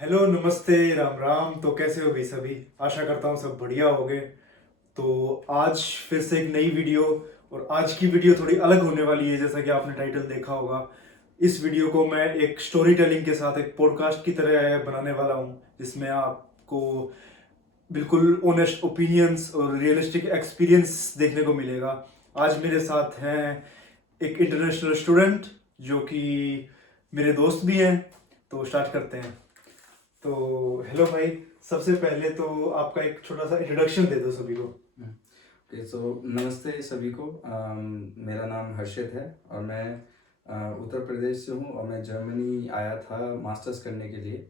Hello, नमस्ते, राम राम। तो कैसे हो भाई सभी? आशा करता हूँ सब बढ़िया होगे। तो आज फिर से एक नई वीडियो, और आज की वीडियो थोड़ी अलग होने वाली है, जैसा कि आपने टाइटल देखा होगा। इस वीडियो को मैं एक स्टोरी टेलिंग के साथ एक पॉडकास्ट की तरह बनाने वाला हूँ, जिसमें आपको बिल्कुल ऑनेस्ट ओपिनियंस और रियलिस्टिक एक्सपीरियंस देखने को मिलेगा। आज मेरे साथ हैं एक इंटरनेशनल स्टूडेंट, जो कि मेरे दोस्त भी हैं। तो स्टार्ट करते हैं। तो हेलो भाई, सबसे पहले तो आपका एक छोटा सा इंट्रोडक्शन दे दो सभी को। ओके, सो नमस्ते सभी को। मेरा नाम हर्षित है और मैं उत्तर प्रदेश से हूँ और मैं जर्मनी आया था मास्टर्स करने के लिए।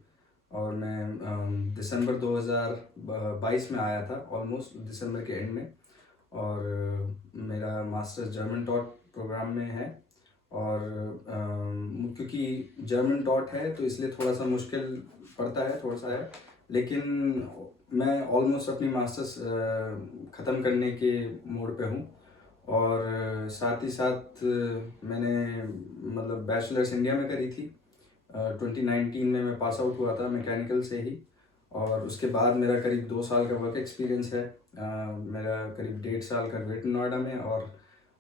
और मैं दिसंबर 2022 में आया था, ऑलमोस्ट दिसंबर के एंड में। और मेरा मास्टर्स जर्मन टॉट प्रोग्राम में है। और क्योंकि जर्मन डॉट है तो इसलिए थोड़ा सा मुश्किल पड़ता है, थोड़ा सा है। लेकिन मैं ऑलमोस्ट अपनी मास्टर्स ख़त्म करने के मोड पे हूँ। और साथ ही साथ मैंने मतलब बैचलर्स इंडिया में करी थी। 2019 में मैं पास आउट हुआ था मैकेनिकल से ही। और उसके बाद मेरा करीब 2 साल का वर्क एक्सपीरियंस है। मेरा करीब 1.5 साल का ग्रेटर नोएडा में और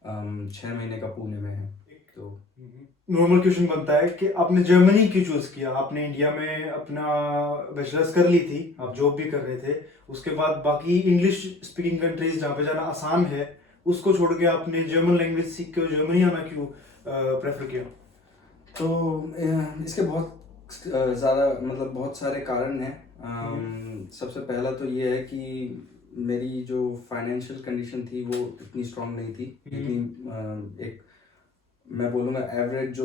6 महीने का पुणे में है। तो नॉर्मल क्वेश्चन बनता है कि आपने जर्मनी क्यों चूज किया? आपने इंडिया में अपना बैचलर्स कर ली थी, आप जॉब भी कर रहे थे। उसके बाद बाकी इंग्लिश स्पीकिंग कंट्रीज जहाँ पे जाना आसान है, उसको छोड़ के आपने जर्मन लैंग्वेज सीख के जर्मनी आना क्यों प्रेफर किया? तो इसके बहुत ज़्यादा मतलब बहुत सारे कारण हैं। सबसे पहला तो ये है कि मेरी जो फाइनेंशियल कंडीशन थी वो इतनी स्ट्रांग नहीं थी जितनी एक मैं बोलूँगा एवरेज जो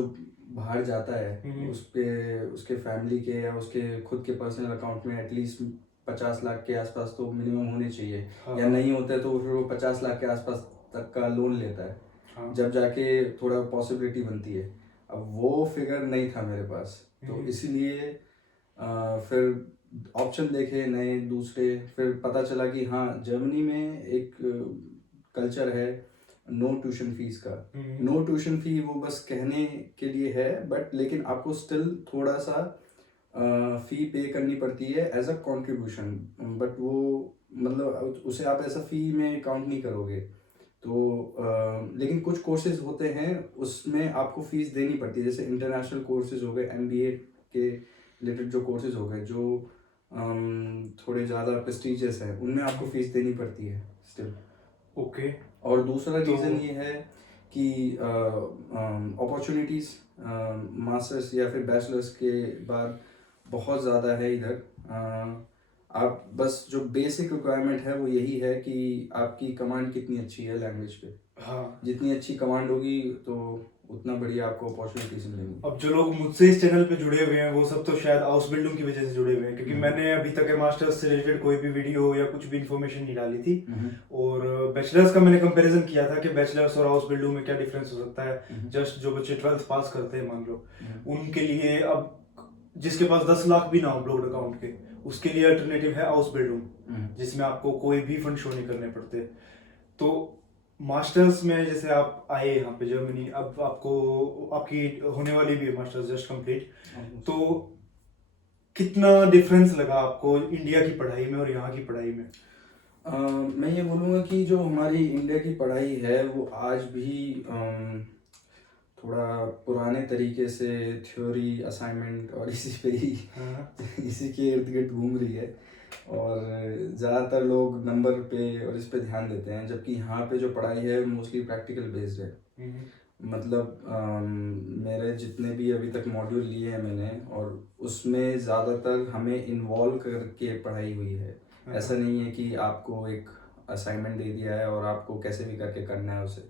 बाहर जाता है उसके उसके फैमिली के या उसके खुद के पर्सनल अकाउंट में एटलीस्ट 50 लाख के आसपास तो मिनिमम होने चाहिए। हाँ, या नहीं होता है तो फिर वो 50 लाख के आसपास तक का लोन लेता है, हाँ। जब जाके थोड़ा पॉसिबिलिटी बनती है। अब वो फिगर नहीं था मेरे पास, तो इसीलिए फिर ऑप्शन देखे नए दूसरे। फिर पता चला कि हाँ, जर्मनी में एक कल्चर है नो ट्यूशन फीस का। नो ट्यूशन फी वो बस कहने के लिए है, बट लेकिन आपको स्टिल थोड़ा सा फी पे करनी पड़ती है एज अ कंट्रीब्यूशन। बट वो मतलब उसे आप ऐसा फी में काउंट नहीं करोगे। तो लेकिन कुछ कोर्सेज होते हैं उसमें आपको फीस देनी पड़ती है, जैसे इंटरनेशनल कोर्सेज हो गए, एमबीए के रिलेटेड जो कोर्सेज हो गए, जो थोड़े ज़्यादा प्रेस्टिजियस हैं, उनमें आपको फीस देनी पड़ती है स्टिल। ओके। और दूसरा तो रीज़न ये है कि अपॉर्चुनिटीज़ मास्टर्स या फिर बैचलर्स के बाद बहुत ज़्यादा है इधर। आप बस जो बेसिक रिक्वायरमेंट है वो यही है कि आपकी कमांड कितनी अच्छी है लैंग्वेज पे। हाँ, जितनी अच्छी कमांड होगी तो उतना बढ़िया आपको अपॉर्चुनिटीज़ मिलेंगी। अब जो लोग मुझसे इस चैनल पे जुड़े हुए हैं वो सब तो शायद हाउस बिल्डिंग की वजह से जुड़े हुए हैं, क्योंकि मैंने अभी तक मास्टर्स से रिलेटेड कोई भी वीडियो या कुछ भी इन्फॉर्मेशन नहीं डाली थी। और बैचलर्स का मैंने कंपैरिजन किया था कि बैचलर्स और हाउस बिल्डिंग में क्या डिफरेंस हो सकता है। जस्ट जो बच्चे 12th पास करते हैं मान लो, उनके लिए अब जिसके पास 10 लाख भी ना हो ब्लॉक्ड अकाउंट के, उसके लिए अल्टरनेटिव है हाउस बिल्डिंग, जिसमें आपको कोई भी फंड शो नहीं करने पड़ते। तो मास्टर्स में जैसे आप आए यहाँ पे जर्मनी, अब आपको आपकी होने वाली भी है मास्टर्स जस्ट कंप्लीट। तो कितना डिफरेंस लगा आपको इंडिया की पढ़ाई में और यहाँ की पढ़ाई में? मैं ये बोलूँगा कि जो हमारी इंडिया की पढ़ाई है वो आज भी थोड़ा पुराने तरीके से थ्योरी असाइनमेंट और इसी पे ही हाँ। इसी के इर्द गिर्द घूम रही है। और ज़्यादातर लोग नंबर पे और इस पे ध्यान देते हैं, जबकि यहाँ पे जो पढ़ाई है मोस्टली प्रैक्टिकल बेस्ड है। मतलब मेरे जितने भी अभी तक मॉड्यूल लिए हैं मैंने, और उसमें ज़्यादातर हमें इन्वॉल्व करके पढ़ाई हुई है। ऐसा नहीं है कि आपको एक असाइनमेंट दे दिया है और आपको कैसे भी करके करना है उसे।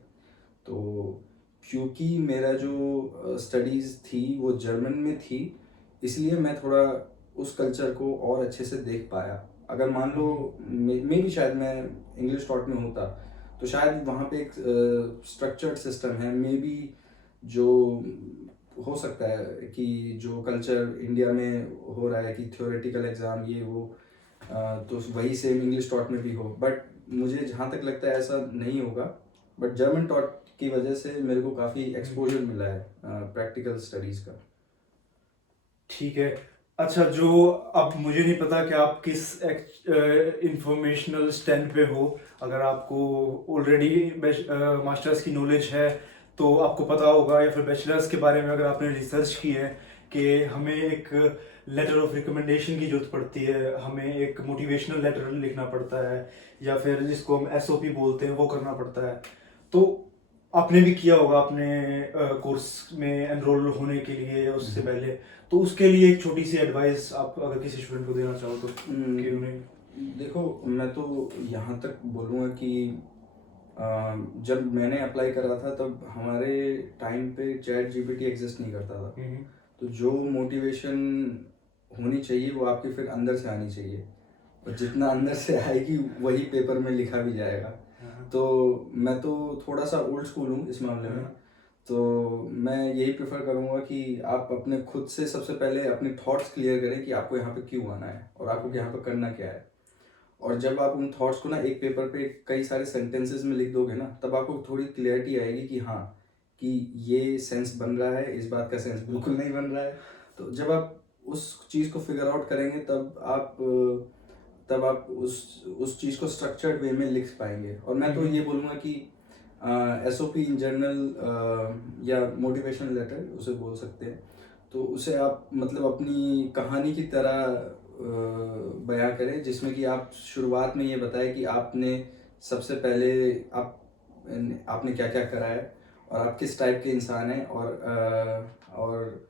तो क्योंकि मेरा जो स्टडीज़ थी वो जर्मन में थी, इसलिए मैं थोड़ा उस कल्चर को और अच्छे से देख पाया। अगर मान लो मैं भी शायद मैं इंग्लिश टॉट में होता तो शायद वहाँ पे एक स्ट्रक्चर्ड सिस्टम है, मे बी, जो हो सकता है कि जो कल्चर इंडिया में हो रहा है कि थ्योरेटिकल एग्ज़ाम ये वो, तो वही सेम इंग्लिश टॉट में भी हो। बट मुझे जहाँ तक लगता है ऐसा नहीं होगा। बट जर्मन टॉट की वजह से मेरे को काफ़ी एक्सपोजर मिला है प्रैक्टिकल स्टडीज़ का। ठीक है। अच्छा, जो अब मुझे नहीं पता कि आप किस इंफॉर्मेशनल स्टैंड पे हो। अगर आपको ऑलरेडी मास्टर्स की नॉलेज है तो आपको पता होगा, या फिर बैचलर्स के बारे में अगर आपने रिसर्च की है कि हमें एक लेटर ऑफ रिकमेंडेशन की जरूरत पड़ती है, हमें एक मोटिवेशनल लेटर लिखना पड़ता है, या फिर जिसको हम एसओपी बोलते हैं वो करना पड़ता है। तो आपने भी किया होगा अपने कोर्स में एनरोल होने के लिए या उससे पहले। तो उसके लिए एक छोटी सी एडवाइस आप अगर किसी स्टूडेंट को देना चाहो तो, कि उन्हें। देखो, मैं तो यहाँ तक बोलूँगा कि जब मैंने अप्लाई करा था तब हमारे टाइम पे चैट जीपीटी एग्जिस्ट नहीं करता था। तो जो मोटिवेशन होनी चाहिए वो आपके फिर अंदर से आनी चाहिए, और जितना अंदर से आएगी वही पेपर में लिखा भी जाएगा। तो मैं तो थोड़ा सा ओल्ड स्कूल हूँ इस मामले में। तो मैं यही प्रेफर करूँगा कि आप अपने खुद से सबसे पहले अपने थॉट्स क्लियर करें कि आपको यहाँ पे क्यों आना है और आपको यहाँ पे करना क्या है। और जब आप उन थॉट्स को ना एक पेपर पे कई सारे सेंटेंसेस में लिख दोगे ना, तब आपको थोड़ी क्लियरिटी आएगी कि हाँ, कि ये सेंस बन रहा है, इस बात का सेंस बिल्कुल नहीं बन रहा है। तो जब आप उस चीज़ को फिगर आउट करेंगे तब आप उस चीज़ को स्ट्रक्चर्ड वे में लिख पाएंगे। और मैं तो ये बोलूँगा कि एसओपी इन जनरल या मोटिवेशनल लेटर उसे बोल सकते हैं, तो उसे आप मतलब अपनी कहानी की तरह बयां करें, जिसमें कि आप शुरुआत में ये बताएं कि आपने सबसे पहले आपने क्या क्या करा है और आप किस टाइप के इंसान हैं, और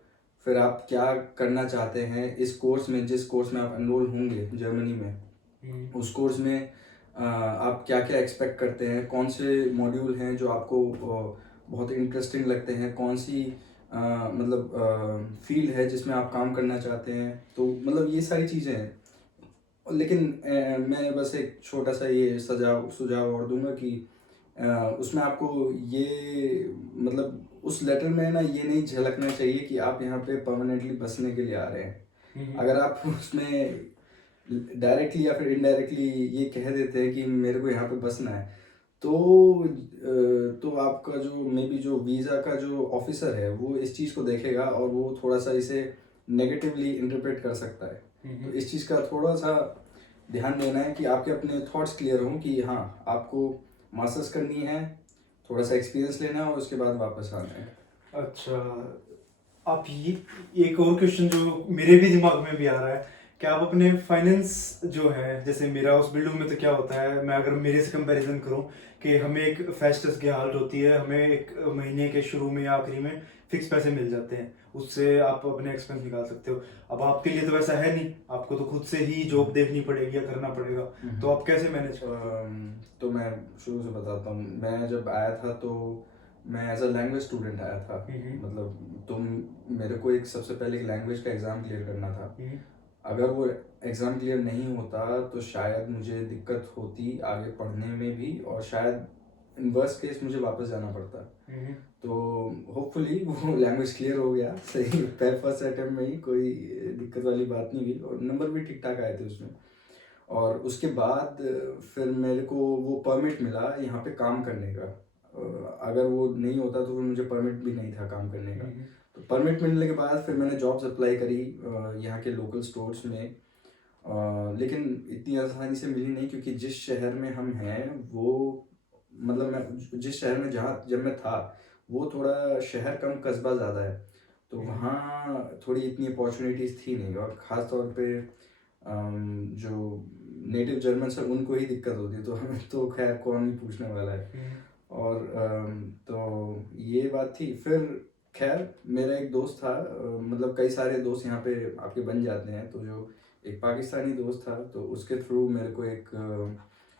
फिर आप क्या करना चाहते हैं इस कोर्स में, जिस कोर्स में आप एनरोल होंगे जर्मनी में। उस कोर्स में आप क्या क्या एक्सपेक्ट करते हैं, कौन से मॉड्यूल हैं जो आपको बहुत इंटरेस्टिंग लगते हैं, कौन सी मतलब फील्ड है जिसमें आप काम करना चाहते हैं। तो मतलब ये सारी चीज़ें हैं। लेकिन मैं बस एक छोटा सा ये सुझाव और दूंगा कि उसमें आपको ये मतलब उस लेटर में ना ये नहीं झलकना चाहिए कि आप यहाँ पे परमानेंटली बसने के लिए आ रहे हैं। अगर आप उसमें डायरेक्टली या फिर इनडायरेक्टली ये कह देते हैं कि मेरे को यहाँ पे बसना है, तो आपका जो मे बी जो वीज़ा का जो ऑफिसर है वो इस चीज़ को देखेगा और वो थोड़ा सा इसे नेगेटिवली इंटरप्रेट कर सकता है। तो इस चीज़ का थोड़ा सा ध्यान देना है कि आपके अपने थॉट्स क्लियर हों कि हाँ, आपको मास्टर्स करनी है, थोड़ा सा एक्सपीरियंस लेना है और उसके बाद वापस आना है। अच्छा, आप ये एक और क्वेश्चन जो मेरे भी दिमाग में भी आ रहा है कि आप अपने फाइनेंस जो है, जैसे मेरा उस बिल्डिंग में तो क्या होता है, मैं अगर मेरे से कंपैरिजन करूं कि हमें एक फेस्टस की हालत होती है, हमें एक महीने के शुरू में या आखिरी में फिक्स पैसे मिल जाते हैं, उससे आप अपने एक्सपेंस निकाल सकते हो। अब आपके लिए तो वैसा है नहीं, आपको तो खुद से ही जॉब देखनी पड़ेगी या करना पड़ेगा। तो आप कैसे मैनेज करोगे? तो मैं शुरू से बताता हूँ। मैं जब आया था तो मैं एज अ लैंग्वेज स्टूडेंट आया था। मतलब मेरे को एक सबसे पहले एक लैंग्वेज का एग्ज़ाम क्लियर करना था। अगर वो एग्ज़ाम क्लियर नहीं होता तो शायद मुझे दिक्कत होती आगे पढ़ने में भी, और शायद इन वर्स्ट केस मुझे वापस जाना पड़ता। तो होपफुली वो लैंग्वेज क्लियर हो गया सही फर्स्ट अटेम्प्ट में ही, कोई दिक्कत वाली बात नहीं हुई और नंबर भी ठीक ठाक आए थे उसमें। और उसके बाद फिर मेरे को वो परमिट मिला यहाँ पे काम करने का। अगर वो नहीं होता तो फिर मुझे परमिट भी नहीं था काम करने का। तो परमिट मिलने के बाद फिर मैंने जॉब्स अप्लाई करी यहाँ के लोकल स्टोर्स में। लेकिन इतनी आसानी से मिली नहीं, क्योंकि जिस शहर में हम हैं वो मतलब मैं जिस शहर में जब मैं था वो थोड़ा शहर कम कस्बा ज़्यादा है। तो वहाँ थोड़ी इतनी अपॉर्चुनिटीज़ थी नहीं, और ख़ास तौर पे जो नेटिव जर्मन्स हैं उनको ही दिक्कत होती है, तो हमें तो खैर कौन ही पूछने वाला है। और तो ये बात थी। फिर खैर मेरा एक दोस्त था, मतलब कई सारे दोस्त यहाँ पे आपके बन जाते हैं। तो जो एक पाकिस्तानी दोस्त था तो उसके थ्रू मेरे को एक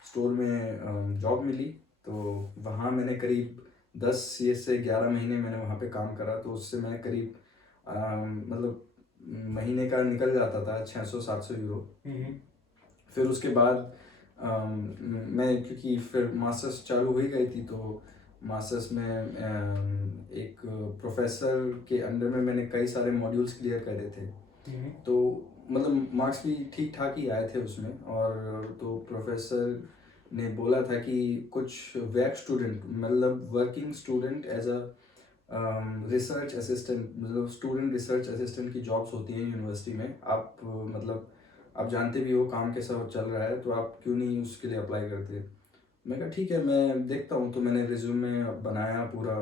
स्टोर में जॉब मिली। तो वहाँ मैंने करीब 10 ये से 11 महीने मैंने वहाँ पे काम करा। तो उससे मैं करीब मतलब महीने का निकल जाता था 600-700 यूरो। फिर उसके बाद मैं क्योंकि फिर मास्टर्स चालू हो ही गई थी, तो मास्टर्स में एक प्रोफेसर के अंडर में मैंने कई सारे मॉड्यूल्स क्लियर करे थे। तो मतलब मार्क्स भी ठीक ठाक ही आए थे उसमें। और तो प्रोफेसर ने बोला था कि कुछ वर्क स्टूडेंट मतलब working student as a research assistant, मतलब स्टूडेंट रिसर्च असिस्टेंट की जॉब्स होती हैं यूनिवर्सिटी में। आप मतलब आप जानते भी हो काम कैसा चल रहा है, तो आप क्यों नहीं उसके लिए अप्लाई करते। मैं कहा ठीक है, मैं देखता हूँ। तो मैंने रिज्यूमे बनाया पूरा,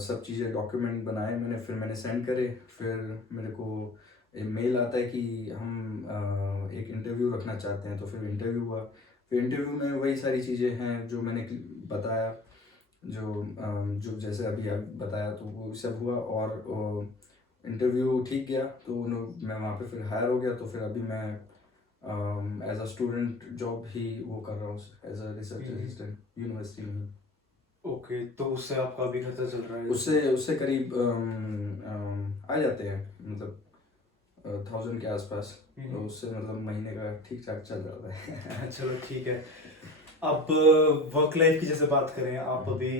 सब चीज़ें डॉक्यूमेंट बनाए मैंने, फिर मैंने सेंड करे। फिर मेरे को एक मेल आता है कि हम एक इंटरव्यू रखना चाहते हैं। तो फिर इंटरव्यू हुआ। फिर इंटरव्यू में वही सारी चीज़ें हैं जो मैंने बताया, जो जैसे अभी आप बताया, तो वो सब हुआ। और इंटरव्यू ठीक गया, तो मैं वहाँ पे फिर हायर हो गया। तो फिर अभी मैं एज अ स्टूडेंट जॉब ही वो कर रहा हूँ, as a research assistant university में। ओके, तो उससे आपका अभी खर्चा चल रहा है? उससे उससे करीब आ जाते हैं, मतलब 1000 के आसपास। तो उससे मतलब महीने का ठीक ठाक चल जाता है। चलो ठीक है। अब वर्क लाइफ की जैसे बात करें, आप अभी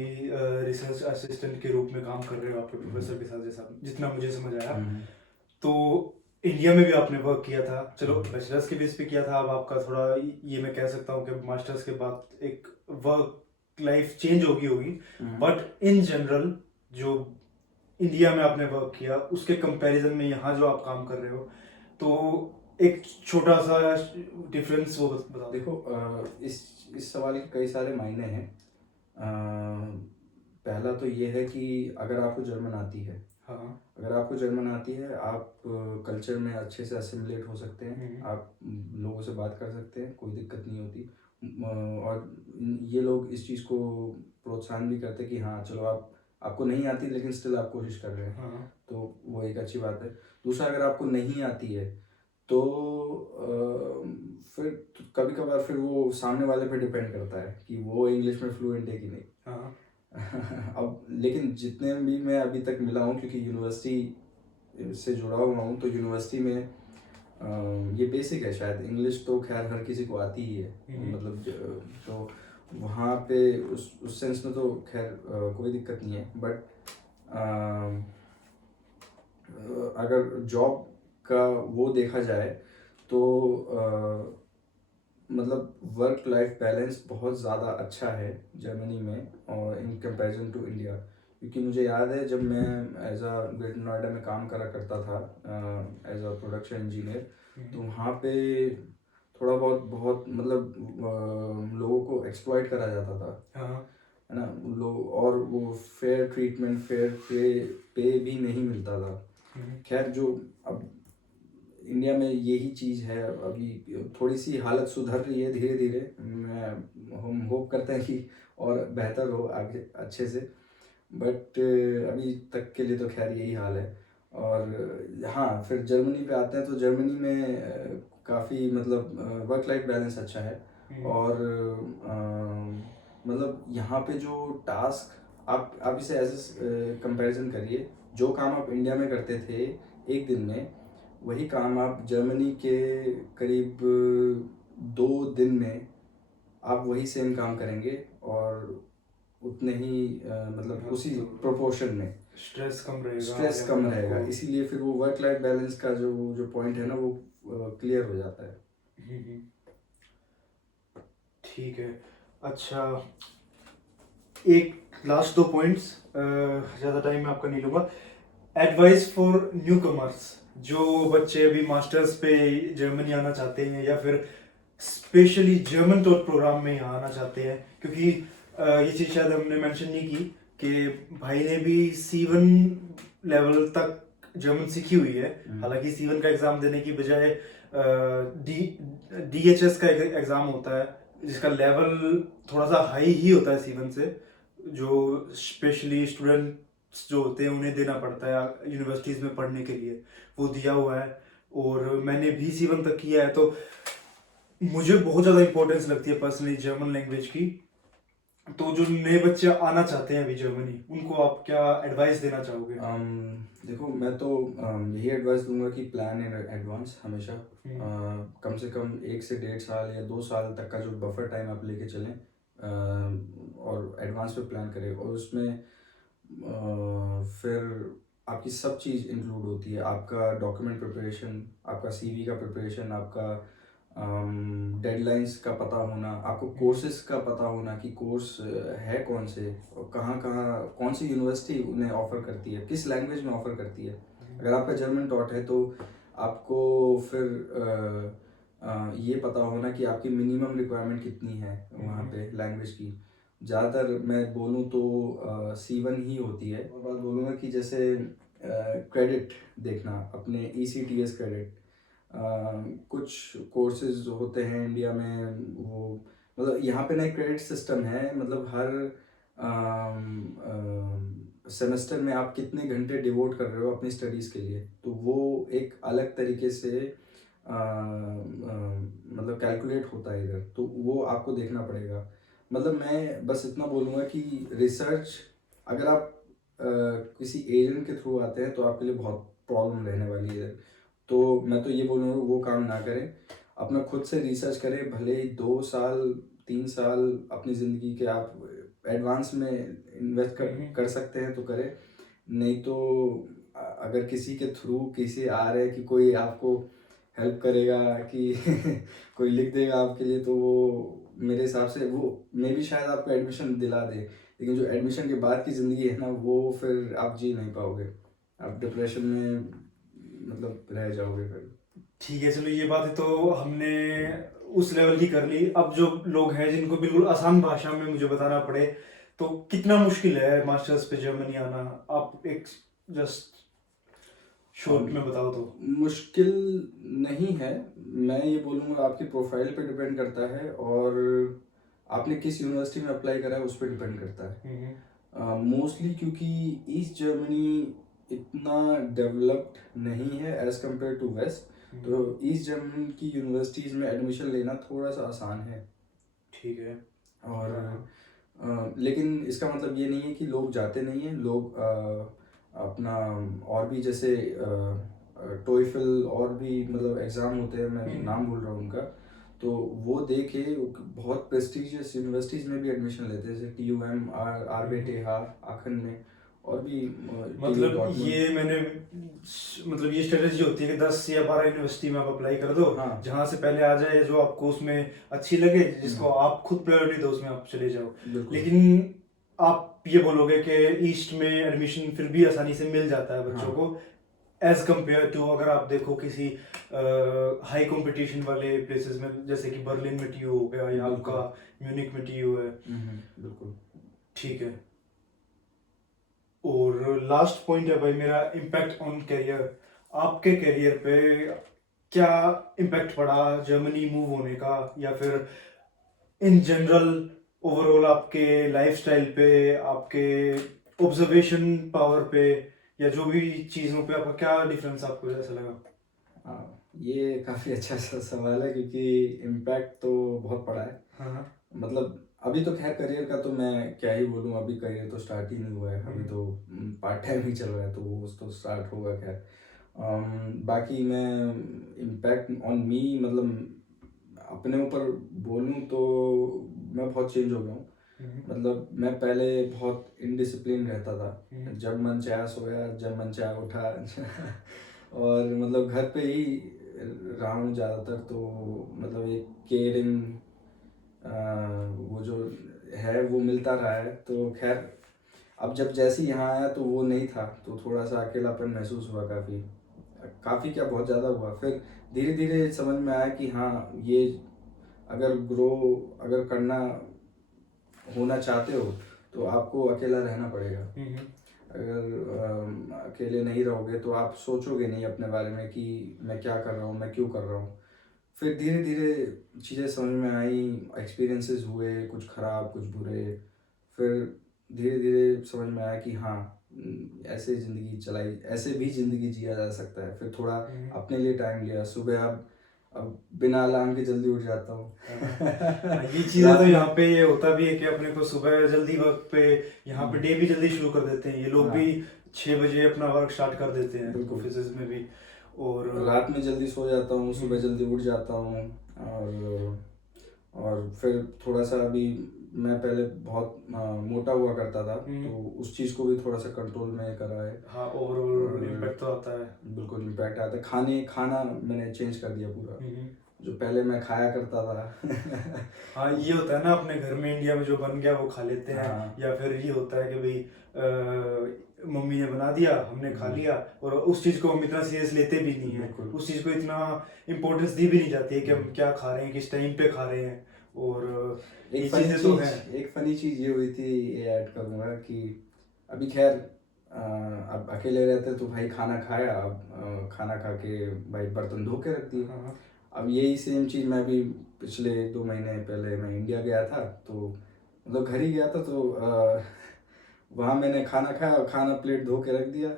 रिसर्च असिस्टेंट के रूप में काम कर रहे हो आपके प्रोफेसर के साथ, जैसा जितना मुझे समझ आया। तो इंडिया में भी आपने वर्क किया था, चलो बैचलर्स के बेस पे किया था। अब आपका थोड़ा ये मैं कह सकता हूँ कि मास्टर्स के बाद एक वर्क लाइफ चेंज होगी। बट इन जनरल जो इंडिया में आपने वर्क किया उसके कंपैरिजन में यहाँ जो आप काम कर रहे हो, तो एक छोटा सा डिफरेंस वो बता दो। देखो, इस सवाल के कई सारे मायने हैं। पहला तो ये है कि अगर आपको जर्मन आती है, हाँ। अगर आपको जर्मन आती है, आप कल्चर में अच्छे से असिमिलेट हो सकते हैं। आप लोगों से बात कर सकते हैं, कोई दिक्कत नहीं होती। और ये लोग इस चीज़ को प्रोत्साहन भी करते हैं कि हाँ चलो, आपको नहीं आती लेकिन स्टिल आप कोशिश कर रहे हैं। तो वो एक अच्छी बात है। दूसरा, अगर आपको नहीं आती है तो फिर कभी कभार फिर वो सामने वाले पे डिपेंड करता है कि वो इंग्लिश में फ्लुएंट है कि नहीं। अब लेकिन जितने भी मैं अभी तक मिला हूँ, क्योंकि यूनिवर्सिटी से जुड़ा हुआ हूँ, तो यूनिवर्सिटी में ये बेसिक है शायद। इंग्लिश तो खैर हर किसी को आती ही है, मतलब तो वहाँ पे उस सेंस में तो खैर कोई दिक्कत नहीं है। बट अगर जॉब का वो देखा जाए तो मतलब वर्क लाइफ बैलेंस बहुत ज़्यादा अच्छा है जर्मनी में, और इन कंपैरिजन टू इंडिया। क्योंकि मुझे याद है जब मैं एज अ ग्रेटर नोएडा में काम करा करता था एज अ प्रोडक्शन इंजीनियर, तो वहाँ पे थोड़ा बहुत मतलब लोगों को एक्सप्लॉइट करा जाता था, है ना। लोग, और वो फेयर ट्रीटमेंट, फेयर पे भी नहीं मिलता था। खैर, जो अब इंडिया में यही चीज़ है। अभी थोड़ी सी हालत सुधर रही है धीरे धीरे। हम होप करते हैं कि और बेहतर हो आगे अच्छे से। बट अभी तक के लिए तो खैर यही हाल है। और हाँ, फिर जर्मनी पे आते हैं, तो जर्मनी में काफ़ी मतलब वर्क लाइफ बैलेंस अच्छा है। और मतलब यहाँ पे जो टास्क, आप इसे एज कंपैरिजन करिए, जो काम आप इंडिया में करते थे एक दिन में, वही काम आप जर्मनी के करीब 2 दिन में आप वही सेम काम करेंगे, और उतने ही मतलब उसी प्रोपोर्शन में स्ट्रेस कम रहेगा, स्ट्रेस या कम फिर रहेगा। आपको इसीलिए फिर वो वर्क लाइफ बैलेंस का जो पॉइंट है ना, वो क्लियर हो जाता है। ठीक है। अच्छा, एक लास्ट 2 पॉइंट्स, ज़्यादा टाइम मैं आपका नहीं लूँगा। एडवाइस फॉर न्यू कमर्स, जो बच्चे अभी मास्टर्स पे जर्मनी आना चाहते हैं, या फिर स्पेशली जर्मन टॉट प्रोग्राम में यहाँ आना चाहते हैं। क्योंकि ये चीज़ शायद हमने मेंशन नहीं की कि भाई ने भी C1 लेवल तक जर्मन सीखी हुई है। हालांकि C1 का एग्ज़ाम देने की बजाय DHS का एग्ज़ाम होता है, जिसका लेवल थोड़ा सा हाई ही होता है C1 से, जो स्पेशली स्टूडेंट्स जो होते हैं उन्हें देना पड़ता है यूनिवर्सिटीज़ में पढ़ने के लिए। वो दिया हुआ है, और मैंने भी C1 तक किया है। तो मुझे बहुत ज़्यादा इंपॉर्टेंस लगती है पर्सनली जर्मन लैंग्वेज की। तो जो नए बच्चे आना चाहते हैं अभी जर्मनी, उनको आप क्या एडवाइस देना चाहोगे? देखो, मैं तो यही एडवाइस दूंगा कि प्लान इन एडवांस हमेशा। कम से कम 1 से 1.5 साल या 2 साल तक का जो बफर टाइम आप लेके चलें, और एडवांस पे प्लान करें। और उसमें फिर आपकी सब चीज़ इंक्लूड होती है। आपका डॉक्यूमेंट प्रिपरेशन, आपका CV का प्रिपरेशन, आपका डेडलाइंस का पता होना, आपको कोर्सेज का पता होना कि कोर्स है कौन से और कहाँ कहाँ कौन सी यूनिवर्सिटी उन्हें ऑफ़र करती है, किस लैंग्वेज में ऑफ़र करती है। अगर आपका जर्मन टॉट है तो आपको फिर ये पता होना कि आपकी मिनिमम रिक्वायरमेंट कितनी है वहाँ पे लैंग्वेज की। ज़्यादातर मैं बोलूँ तो C1 ही होती है। और बात बोलूँगा कि जैसे क्रेडिट देखना, अपने ECTS क्रेडिट, कुछ कोर्सेज होते हैं इंडिया में, वो मतलब यहाँ पे ना एक क्रेडिट सिस्टम है, मतलब हर सेमेस्टर में आप कितने घंटे डिवोट कर रहे हो अपनी स्टडीज़ के लिए, तो वो एक अलग तरीके से मतलब कैलकुलेट होता है इधर, तो वो आपको देखना पड़ेगा। मतलब मैं बस इतना बोलूँगा कि रिसर्च, अगर आप किसी एजेंट के थ्रू आते हैं तो आपके लिए बहुत प्रॉब्लम रहने वाली है। तो मैं तो ये बोलूँगा वो काम ना करें, अपना खुद से रिसर्च करें, भले ही 2 साल 3 साल अपनी ज़िंदगी के आप एडवांस में इन्वेस्ट कर सकते हैं तो करें, नहीं तो अगर किसी के थ्रू किसी आ रहे कि कोई आपको हेल्प करेगा कि कोई लिख देगा आपके लिए, तो वो मेरे हिसाब से वो मे भी शायद आपको एडमिशन दिला दे, लेकिन जो एडमिशन के बाद की ज़िंदगी है ना, वो फिर आप जी नहीं पाओगे, आप डिप्रेशन में मतलब रह जाओगे फिर। ठीक है, चलो ये बातें तो हमने उस लेवल की कर ली। अब जो लोग हैं जिनको बिल्कुल आसान भाषा में मुझे बताना पड़े, तो कितना मुश्किल है मास्टर्स पे जर्मनी आना? आप एक जस्ट शॉर्ट में बताओ तो। मुश्किल नहीं है, मैं ये बोलूँगा आपकी प्रोफाइल पे डिपेंड करता है और आपने किस यूनिवर्सिटी में अप्लाई करा है उस पर डिपेंड करता है। मोस्टली क्योंकि ईस्ट जर्मनी इतना डेवलप्ड नहीं है एज़ कम्पेयर टू वेस्ट, तो ईस्ट जर्मनी की यूनिवर्सिटीज़ में एडमिशन लेना थोड़ा सा आसान है। ठीक है। और लेकिन इसका मतलब ये नहीं है कि लोग जाते नहीं हैं, लोग अपना और भी जैसे टोइफल और भी मतलब एग्ज़ाम होते हैं, मैं नाम भूल रहा हूँ उनका, तो वो दे के बहुत प्रेस्टिजियस यूनिवर्सिटीज़ में भी एडमिशन लेते हैं, जैसे TUM, RWTH आखन में, और भी मतलब ये मैंने मतलब ये स्ट्रेटजी होती है कि 10 या 12 यूनिवर्सिटी में आप अप्लाई कर दो, हाँ। जहाँ से पहले आ जाए जो आपको उसमें अच्छी लगे, जिसको आप खुद प्रायोरिटी दो उसमें आप चले जाओ। लेकिन आप ये बोलोगे कि ईस्ट में एडमिशन फिर भी आसानी से मिल जाता है बच्चों को, एज कम्पेयर टू अगर आप देखो किसी हाई कंपटीशन वाले प्लेसेस में, जैसे कि बर्लिन में TU हो गया या आपका म्यूनिक में TU है। बिल्कुल। ठीक है। और लास्ट पॉइंट है भाई मेरा, इम्पैक्ट ऑन करियर। आपके करियर पे क्या इम्पैक्ट पड़ा जर्मनी मूव होने का, या फिर इन जनरल ओवरऑल आपके लाइफस्टाइल पे, आपके ऑब्जर्वेशन पावर पे, या जो भी चीज़ों पे आपका क्या डिफरेंस आपको ऐसा लगा? ये काफ़ी अच्छा सा सवाल है क्योंकि इम्पैक्ट तो बहुत पड़ा है। हाँ। मतलब अभी तो खैर करियर का तो मैं क्या ही बोलूँ, अभी करियर तो स्टार्ट ही नहीं हुआ है, अभी तो पार्ट टाइम ही चल रहा है, तो वो तो स्टार्ट होगा खैर। बाकी मैं इम्पैक्ट ऑन मी मतलब अपने ऊपर बोलूँ तो मैं बहुत चेंज हो गया हूँ। मतलब मैं पहले बहुत इनडिसिप्लिन रहता था, जब मन चाहा सोया, जब मन चाहा उठा और मतलब घर पे ही रहा हूँ ज़्यादातर, तो मतलब एक केयरिंग वो जो है वो मिलता रहा है। तो खैर अब जब जैसे ही यहाँ आया तो वो नहीं था, तो थोड़ा सा अकेलापन महसूस हुआ, काफ़ी काफ़ी क्या बहुत ज़्यादा हुआ। फिर धीरे धीरे समझ में आया कि हाँ, ये अगर करना होना चाहते हो तो आपको अकेला रहना पड़ेगा। अगर अकेले नहीं रहोगे तो आप सोचोगे नहीं अपने बारे में कि मैं क्या कर रहा हूँ, मैं क्यों कर रहा हूँ। फिर धीरे धीरे चीज़ें समझ में आई, एक्सपीरियंसेस हुए, कुछ ख़राब कुछ बुरे। फिर धीरे धीरे समझ में आया कि हाँ, ऐसे भी ज़िंदगी जिया जा सकता है। फिर थोड़ा अपने लिए टाइम लिया, सुबह अब बिना अलार्म के जल्दी उठ जाता हूँ। ये चीज़ें तो यहाँ पे ये होता भी है कि अपने को सुबह जल्दी वक्त पे यहाँ पे डे भी जल्दी शुरू कर देते हैं, ये लोग भी 6 बजे अपना वर्क स्टार्ट कर देते हैं ऑफिसेज में भी। और रात में जल्दी सो जाता हूँ, सुबह जल्दी उठ जाता हूँ। और फिर थोड़ा सा अभी मैं पहले बहुत मोटा हुआ करता था, तो उस चीज़ को भी थोड़ा सा कंट्रोल में करा है। हाँ, ओवरऑल इम्पैक्ट तो आता है। बिल्कुल इम्पैक्ट आता है। खाना मैंने चेंज कर दिया पूरा, जो पहले मैं खाया करता था। हाँ, ये होता है ना अपने घर में इंडिया में जो बन गया वो खा लेते हैं। हाँ। या फिर ये होता है कि भाई मम्मी ने बना दिया, हमने खा लिया, और उस चीज़ को हम इतना सीरियस लेते भी नहीं है। बिल्कुल। उस चीज़ को इतना इम्पोर्टेंस दी भी नहीं जाती है कि हम क्या खा रहे हैं, किस टाइम पे खा रहे हैं। और ये एक फनी चीज़ें तो हैं। चीज एक फनी चीज ये हुई थी, ये ऐड करूंगा कि अभी खैर अब अकेले रहते तो भाई खाना खाया, अब खाना खा के भाई बर्तन धो के रख दिए। हाँ, अब यही सेम चीज़ मैं भी पिछले 2 महीने पहले मैं इंडिया गया था, तो मतलब घर ही गया था, तो वहाँ मैंने खाना खाया, खाना प्लेट धो के रख दिया।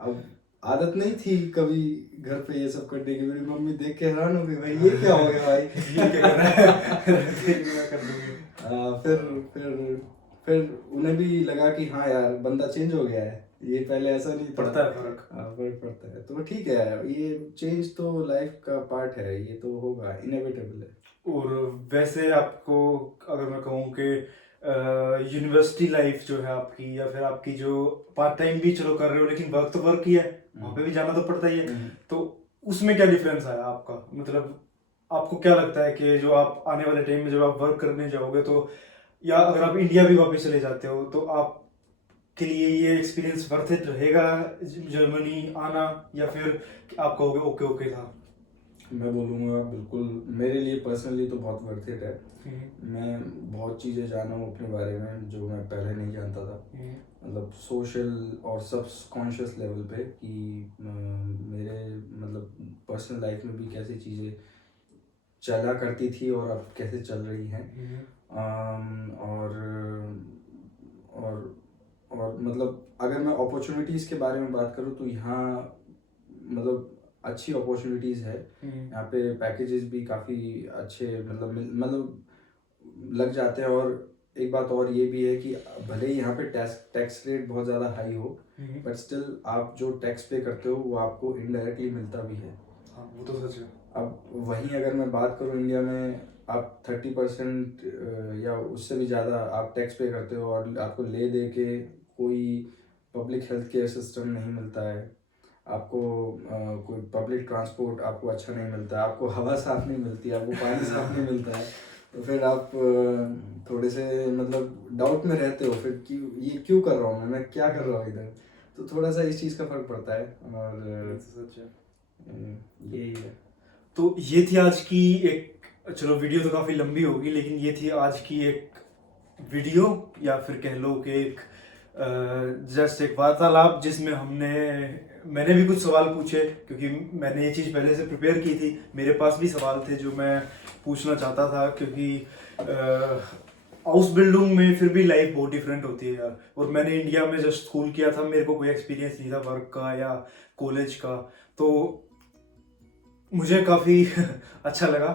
अब आदत नहीं थी कभी घर पे ये सब करने की, मेरी मम्मी देख के हैरान हो गई, भाई ये क्या हो गया भाई। ये क्या कर रहा है? मैं कर दूंगी। फिर उन्हें भी लगा कि हाँ यार बंदा चेंज हो गया है, ये पहले ऐसा नहीं था। पड़ता है फर्क। हाँ, फर्क पड़ता है, तो ठीक है यार, ये चेंज तो लाइफ का पार्ट है, ये तो होगा, इनएविटेबल है। और वैसे आपको अगर मैं कहूँ कि यूनिवर्सिटी लाइफ जो है आपकी, या फिर आपकी जो पार्ट टाइम भी चलो कर रहे हो, लेकिन वर्क तो वर्क ही है, वहाँ पे भी जाना तो पड़ता ही है। तो उसमें क्या डिफरेंस आया आपका? मतलब आपको क्या लगता है कि जो आप आने वाले टाइम में जब आप वर्क करने जाओगे, तो या अगर आप इंडिया भी वापस चले जाते हो, तो आप के लिए ये एक्सपीरियंस वर्थ इट रहेगा जर्मनी आना, या फिर आप कहोगे ओके ओके था? मैं बोलूँगा बिल्कुल, मेरे लिए पर्सनली तो बहुत वर्थ इट है। मैं बहुत चीज़ें जाना हूँ अपने बारे में जो मैं पहले नहीं जानता था, मतलब सोशल और सबकॉन्शियस लेवल पे, कि मेरे मतलब पर्सनल लाइफ में भी कैसी चीज़ें चला करती थी और अब कैसे चल रही हैं। और और मतलब अगर मैं अपॉर्चुनिटीज़ के बारे में बात करूँ तो यहाँ मतलब अच्छी अपॉर्चुनिटीज़ है। यहाँ पे पैकेजेस भी काफ़ी अच्छे मतलब लग जाते हैं। और एक बात और ये भी है कि भले ही यहाँ पे टैक्स रेट बहुत ज़्यादा हाई हो, बट स्टिल आप जो टैक्स पे करते हो वो आपको इनडायरेक्टली मिलता भी है। हाँ, वो तो सच है। अब वहीं अगर मैं बात करूँ, इंडिया में आप 30% या उससे भी ज़्यादा आप टैक्स पे करते हो, और आपको ले दे के कोई पब्लिक हेल्थ केयर सिस्टम नहीं मिलता है, आपको कोई पब्लिक ट्रांसपोर्ट आपको अच्छा नहीं मिलता है, आपको हवा साफ नहीं मिलती है, आपको पानी साफ नहीं मिलता है, तो फिर आप थोड़े से मतलब डाउट में रहते हो, फिर क्यों कर रहा हूँ मैं क्या कर रहा हूँ इधर। तो थोड़ा सा इस चीज़ का फर्क पड़ता है, और सच है। यही है। तो ये थी आज की एक, चलो वीडियो तो काफ़ी लंबी होगी, लेकिन ये थी आज की एक वीडियो, या फिर कह लो कि एक जस्ट एक वार्तालाप, जिसमें मैंने भी कुछ सवाल पूछे, क्योंकि मैंने ये चीज़ पहले से प्रिपेयर की थी। मेरे पास भी सवाल थे जो मैं पूछना चाहता था, क्योंकि हाउस बिल्डिंग में फिर भी लाइफ बहुत डिफरेंट होती है यार। और मैंने इंडिया में जब स्कूल किया था, मेरे को कोई एक्सपीरियंस नहीं था वर्क का या कॉलेज का, तो मुझे काफ़ी अच्छा लगा।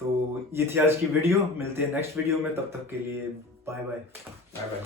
तो ये थी आज की वीडियो, मिलते हैं नेक्स्ट वीडियो में, तब तक के लिए बाय बाय। Bye bye.